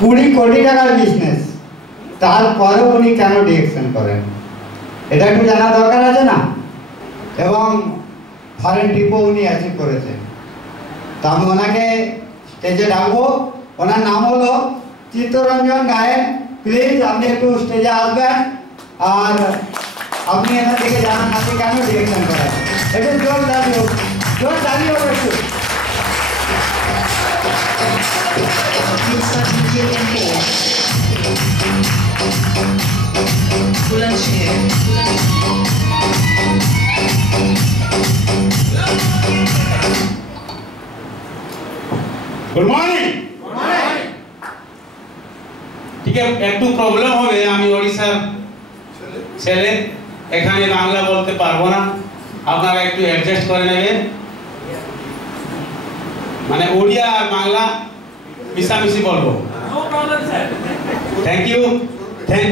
20 কোটি টাকার বিজনেস, তারপরেও উনি কেন ডিরেকশন করেন এটা একটু জানা দরকার আছে না। এবং ফরেন ট্রিপও উনি অ্যাচিভ করেছেন। তো আমি ওনাকে স্টেজে ডাকবো। ওনার নাম হলো চিত্তরঞ্জন গায়েন। প্লিজ আপনি একটু স্টেজে আসবেন আর আপনি এনার দিকে জানান আপনি কেন ডিরেকশন করেন। একটু জোর দাঁড়িয়ে হোক, জোর দাঁড়িয়ে হোক একটু। Good morning. ঠিক আছে, একটু প্রবলেম হবে, আমি ওড়িশার ছেলে, এখানে বাংলা বলতে পারবো না, আপনারা একটু অ্যাডজাস্ট করে নেবেন। মানে ওড়িয়া আর বাংলা মিশামিশি বলবো। Thank you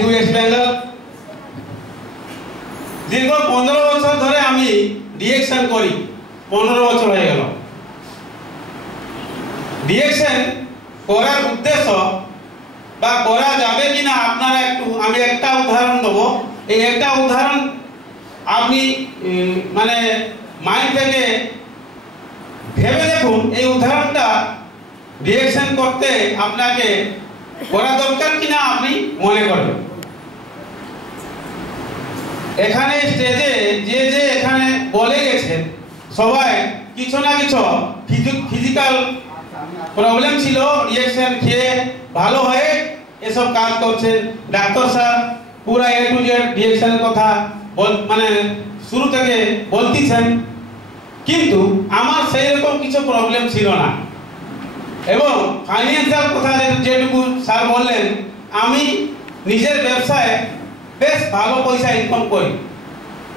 West Bengal. দীর্ঘ 15 বছর ধরে আমি ডিরেকশন করি, 15 বছর হয়ে গেল। ডিরেকশন করার উদ্দেশ্য বা করা যাবে কিনা আপনারা একটু, আমি একটা উদাহরণ দেবো। এই একটা উদাহরণ আপনি মানে মাইন্ড থেকে ভেবে দেখুন, এই উদাহরণটা ডিরেকশন করতে আপনাকে করা দরকার কিনা আপনি মনে করবেন। এখানে স্টেজে যে এখানে বলে গেছেন সবাই কিছু না কিছু ফিজিক্যাল প্রবলেম ছিল, ডিরেকশন খেয়ে ভালো হয়ে এসব কাজ করছেন। ডাক্তার স্যার পুরা A to Z ডিরেকশনের কথা মানে শুরু থেকে বলতেছেন, কিন্তু আমার সেই রকম কিছু প্রবলেম ছিল না। এবং ফাইন্যান্সিয়াল কথা যেটুকু স্যার বললেন, আমি নিজের ব্যবসায় বেশ ভালো পয়সা ইনকাম করি,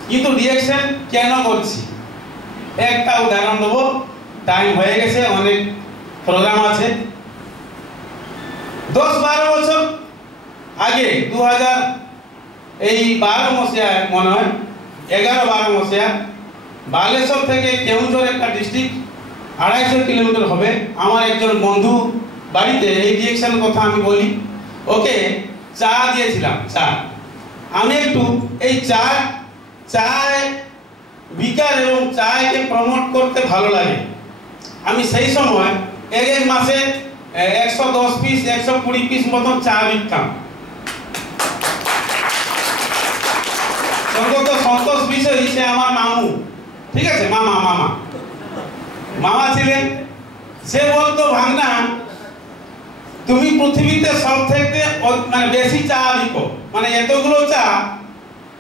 কিন্তু ডিরেকশন কেন করছি একটা উদাহরণ দেবো। টাইম হয়ে গেছে, অনেক প্রোগ্রাম আছে। 10-12 বছর আগে 2012 মশায় মনে হয় 11-12 মশায় বালেশ্বর থেকে কেউঝর একটা ডিস্ট্রিক্ট 250 কিলোমিটার হবে। আমার একজন বন্ধু বাড়িতে এই ডিরেকশন কথা আমি বলি, ওকে চা দিয়েছিলাম। চা আমি একটু এই চায় বিকার এবং চায়কে প্রমোট করতে ভালো লাগে। আমি সেই সময় এক মাসে 110 পিস 120 পিস মতন চা বিকতাম। সন্তোষ বিষয় সে আমার মামু, ঠিক আছে, মামা ছিলেন। সে বলতো, ভাগনা তুমি পৃথিবীতে সব থেকে মানে বেশি চা বিকো, মানে এতগুলো চা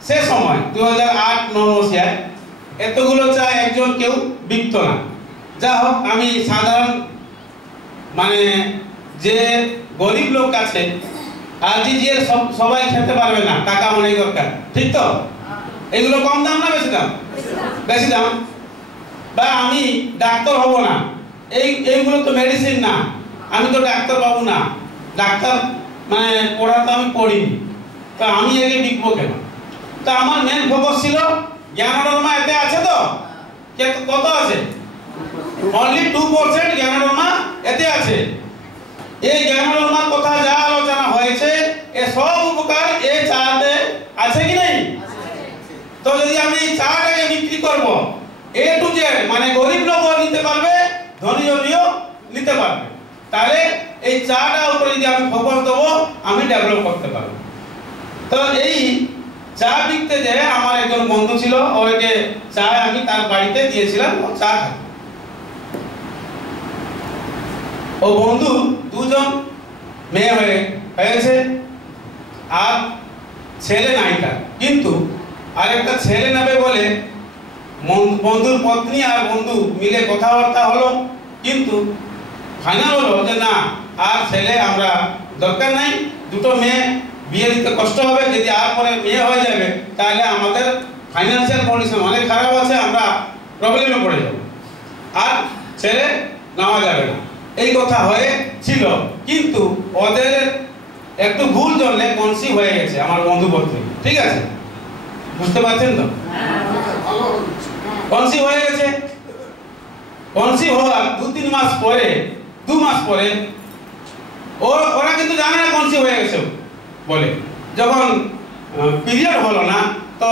সে সময় 2008-9 মশায় এতগুলো চা একজন কেউ বিকত না। যা হোক, আমি সাধারণ মানে যে গরিব লোক আছে RGGL সবাই খেতে পারবে না, টাকা অনেক দরকার, ঠিক তো? এগুলো কম দাম না বেশি দাম? বেশি দাম। বা আমি ডাক্তার হব না, এইগুলো তো মেডিসিন না, আমি তো ডাক্তার পাবো না, ডাক্তার মানে পড়া তো আমি পড়িনি, তো আমি একে বিকবো কেন? তো আমার মেন ফোকাস ছিল জ্ঞানডর্মা এতে আছে, তো কত আছে? অনলি 2% জ্ঞানডর্মা এতে আছে। এই জ্ঞানডর্মার কথা যা আলোচনা হয়েছে এ সব উপকার এই চাতে আছে কি নাই? তো যদি আমি চাটাকে বিক্রি করব A to Z, মানে গরিব লোকও নিতে পারবে, ধনী জনীও নিতে পারবে, তাহলে এই চাটা উপরে যদি আমি ফোকাস দেবো আমি ডেভেলপ করতে পারবো। তো এই চা বিকতে যে আমার একজন বন্ধু ছিল, ওকে চা আমি তার বাড়িতে দিয়েছিলাম, ও চা খায়। ও বন্ধু দুজন মেয়ে হয়েছে আর ছেলে নাই তার, কিন্তু আরেকটা ছেলে নেবে বলে বন্ধুর পত্নী আর বন্ধু মিলে কথাবার্তা হলো, কিন্তু ফাইনাল হলো যে না, আর ছেলে আমরা দরকার নাই, দুটো মেয়ে বিয়ে দিতে কষ্ট হবে, যদি আর পরে মেয়ে হয়ে যাবে তাহলে আমাদের ফাইন্যান্সিয়াল কন্ডিশন অনেক খারাপ আছে, আমরা প্রবলেমে পড়ে যাব, আর ছেলে নেওয়া যাবে না। এই কথা হয়েছিল, কিন্তু ওদের একটু ভুল জন্য কনসিভ হয়ে গেছে আমার বন্ধু পত্নী, ঠিক আছে, বুঝতে পারছেন তো? কনসিভ হয়ে গেছে। কনসিভ হওয়ার 2 মাস পরে ওরা কিন্তু জানে না কনসিভ হয়ে গেছে বলে। যখন পিরিয়ড হলো না তো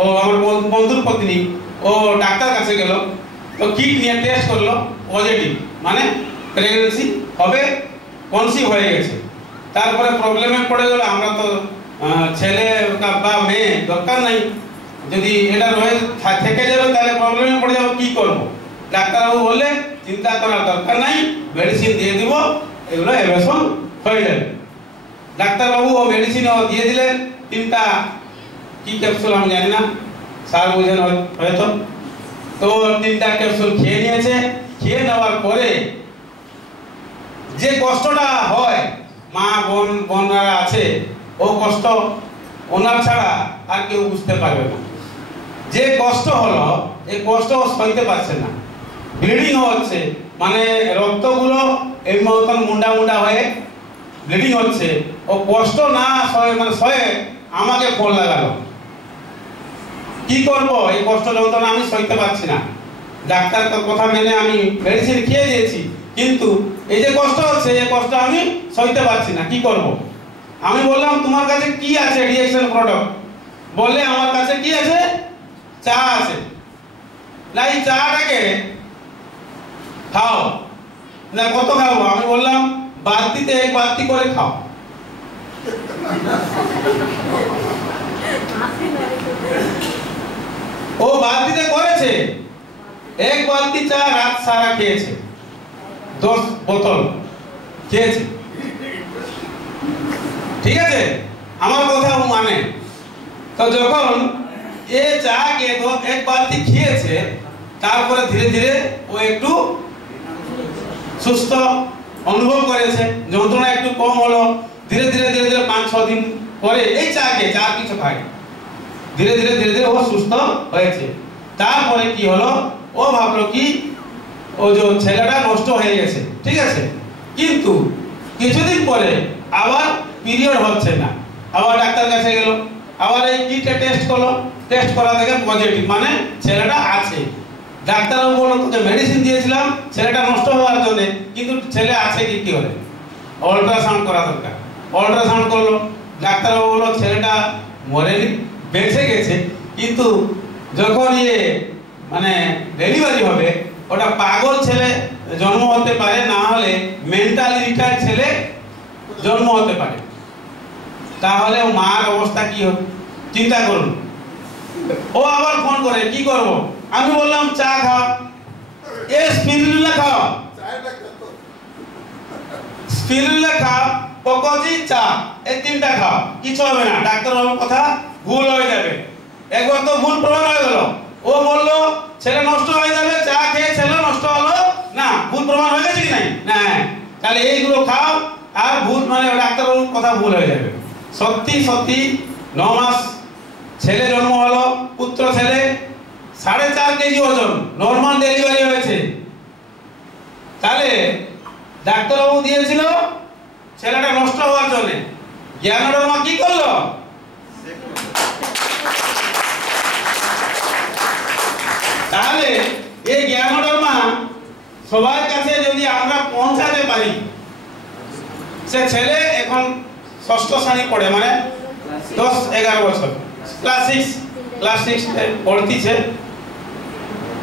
ও আমার বন্ধুর পত্নী ও ডাক্তার কাছে গেল, তো কিট নিয়ে টেস্ট করলো, পজিটিভ, মানে প্রেগনেন্সি হবে, কনসিভ হয়ে গেছে। তারপরে প্রবলেমে পড়ে গেল, আমরা তো ছেলে বা মেয়ে দরকার নাই, যদি এটা রয়ে থেকে যাবে তাহলে প্রবলেমে পড়ে যাবো, কি করবো? ডাক্তারবাবু বললেন চিন্তা করার দরকার নাই, মেডিসিন দিয়ে দিব, এগুলো অ্যাবর্শন হয়ে যাবে। ডাক্তারবাবু ও মেডিসিন দিয়ে দিলেন 3টা, কি ক্যাপসুল আমি জানি না, স্যার বুঝেন হয়তো। তো 3টা ক্যাপসুল খেয়ে নিয়েছে। খেয়ে নেওয়ার পরে যে কষ্টটা হয়, মা বোনরা আছে, ও কষ্ট ওনার ছাড়া আর কেউ বুঝতে পারবে না। যে কষ্ট হলো, এই কষ্ট সইতে পারছে না, ব্লিডিং হচ্ছে, মানে রক্তগুলো এই মতন মুন্ডা মুন্ডা হয়ে ব্লিডিং হচ্ছে। ও কষ্ট না সয়ে মানে সয়ে আমাকে ফোন লাগালো, কি করব, এই কষ্ট যন্ত্রণা আমি সইতে পারছি না। ডাক্তার কথা মেনে আমি মেডিসিন খেয়ে দিয়েছি, কিন্তু এই যে কষ্ট হচ্ছে, এই কষ্ট আমি সইতে পারছি না, কি করব? আমি বললাম তোমার কাছে কি আছে রিঅ্যাকশন প্রোডাক্ট? বলে আমার কাছে কি আছে, চা আছে। না এই চাটাকে খাও। না কত খাবো? আমি বললাম বালতিতে 1 বালতি করে খাও। ও বালতিতে করেছে, 1 বালতি চা রাত সারা খেয়েছে, 10 বোতল খেয়েছে। ঠিক আছে, আমার কথা ও মানে। তো যখন এ চাকে 1 বালতি খেয়েছে, তারপরে ধীরে ধীরে ও একটু সুস্থ অনুভব করেছে, যন্ত্রণা একটু কম হলো। ধীরে ধীরে 5-6 দিন পরে এই চাকে, চা কিছু খায়, ধীরে ধীরে ও সুস্থ হয়েছে। তারপরে কি হলো, ও ভাবলো কি ও যে ছেলেটা নষ্ট হয়ে গেছে, ঠিক আছে, কিন্তু কিছুদিন পরে আবার পিরিয়ড হচ্ছে না। আবার ডাক্তার কাছে গেল, আবার এই কিটে টেস্ট করলো, টেস্ট করা দেখে পজিটিভ, মানে ছেলেটা আছে। ডাক্তারবাবু বলল তোকে মেডিসিন দিয়েছিলাম ছেলেটা নষ্ট হওয়ার জন্য, কিন্তু ছেলে আছে কি করে, আল্ট্রাসাউন্ড করা দরকার। আল্ট্রাসাউন্ড করলো, ডাক্তারবাবু বলল ছেলেটা মরেনি, বেঁচে গেছে, কিন্তু যখন মানে ডেলিভারি হবে, ওটা পাগল ছেলে জন্ম হতে পারে, না হলে মেন্টালি রিটায়ার্ড ছেলে জন্ম হতে পারে। তাহলে ও মার অবস্থা কি হবে চিন্তা করুন। ও আবার ফোন করে, কি করব? আমি বললাম চা খাও, এ স্পিরুলিনা খাও, স্পিরুলিনা খাও, পকজি, চা, এই 3টা খাও, কিছু হবে না। ডাক্তারবাবুর কথা ভুল হয়ে যাবে, একবার তো ভুল প্রমাণ হয়ে গেল। ও বললো ছেলে নষ্ট হয়ে যাবে, চা খেয়ে ছেলে নষ্ট হলো না, ভুল প্রমাণ হয়ে গেছে কি নাই? না, তাহলে এইগুলো খাও, আর ভুল মানে ডাক্তারবাবুর কথা ভুল হয়ে যাবে। সত্যি 9 মাস ছেলে জন্ম হলো, পুত্র ছেলে, 4.5 কেজি ওজন, নরমাল ডেলিভারি হয়েছে। তাহলে ডাক্তারবাবু দিয়েছিল ছেলেটা নষ্ট হওয়ার জন্য, জ্ঞানর মা কি করলো? তাহলে এই জ্ঞানর মা সবার কাছে যদি আমরা পৌঁছাতে পারি, সে ছেলে এখন 6ষ্ঠ শ্রেণী পড়ে, মানে 10-11 বছর, ক্লাস 6 পড়তিছে।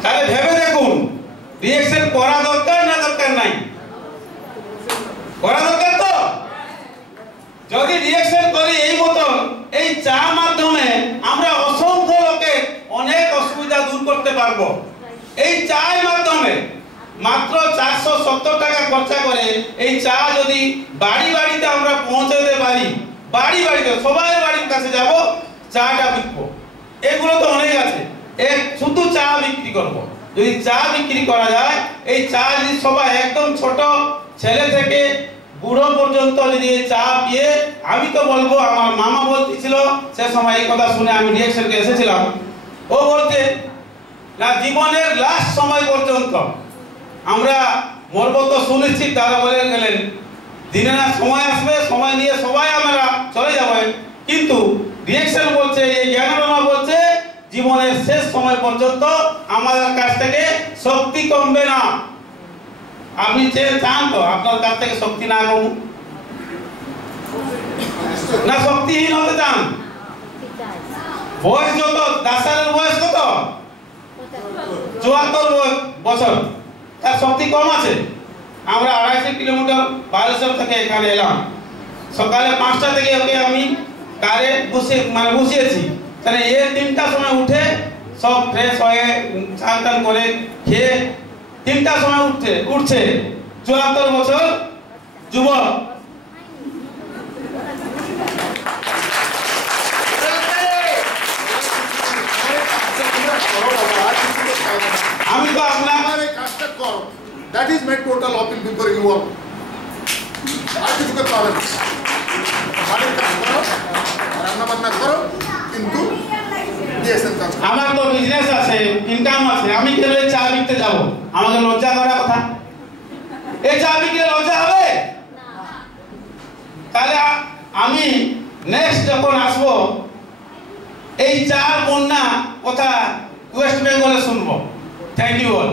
তাহলে ভেবে দেখুন, রিঅ্যাকশন করা দরকার না দরকার নাই? করা দরকার। তো যদি রিঅ্যাকশন করি এই মতন, এই চা মাধ্যমে আমরা অসংখ্য লোকের অনেক অসুবিধা দূর করতে পারবো। এই চায়ের মাধ্যমে মাত্র 470 টাকা খরচা করে এই চা যদি বাড়িতে আমরা পৌঁছাতে পারি, বাড়িতে সবাই বাড়ির কাছে যাব, চাটা বিকবো। এগুলো তো অনেক আছে, শুধু চা বিক্রি করব। যদি চা বিক্রি করা যায়, এই চা যদি সবাই একদম ছোট ছেলে থেকে বুড়ো পর্যন্ত যদি চা পিয়ে, আমি তো বলবো, আমার মামা বলতেছিল সে সময় এই কথা শুনে আমি রিঅ্যাকশনকে এসেছিলাম, ও বলতে না জীবনের লাস্ট সময় পর্যন্ত আমরা মরবো তো সুনিশ্চিত। দাদা বলে গেলেন দিনে না সময় আসবে, সময় নিয়ে সবাই আমরা চলে যাবে, কিন্তু রিঅ্যাকশন বলছে, এই জ্ঞানবাবা বলছে জীবনের শেষ সময় পর্যন্ত আমাদের কাছ থেকে শক্তি কমবে না। আপনি চান তো আপনার কাছ থেকে শক্তি না কমুক? না শক্তিহীন হতে চান? বয়স যত, দাসারের বয়স কত? 74 বছর। তার শক্তি কম আছে। আমরা 250 কিলোমিটার বালেশ্বর থেকে এখানে এলাম। সকালে 5টা থেকে ওকে আমি কারে বসিয়েছি। তাহলে 3টার সময় উঠে সব ফ্রেশ হয়ে চান টান করে খেয়ে 3টার সময় উঠছে 74 বছর যুবক। আমি তো আপনার কাজটা করো, that is my total appeal before you all. আর কিছু করতে হবে না, বাড়ির কাজ করো, রান্না বান্না করো, কিন্তু ডিএসএন কাজ করো। আমার তো বিজনেস আছে, ইনকাম আছে, আমি কেন চা বিকতে যাব? আমাকে লজ্জা করার কথা? এই চা বিকলে লজ্জা হবে? তাহলে আমি নেক্সট যখন আসবো এই চা বন্যা কথা ওয়েস্ট বেঙ্গলে শুনবো। Thank you all.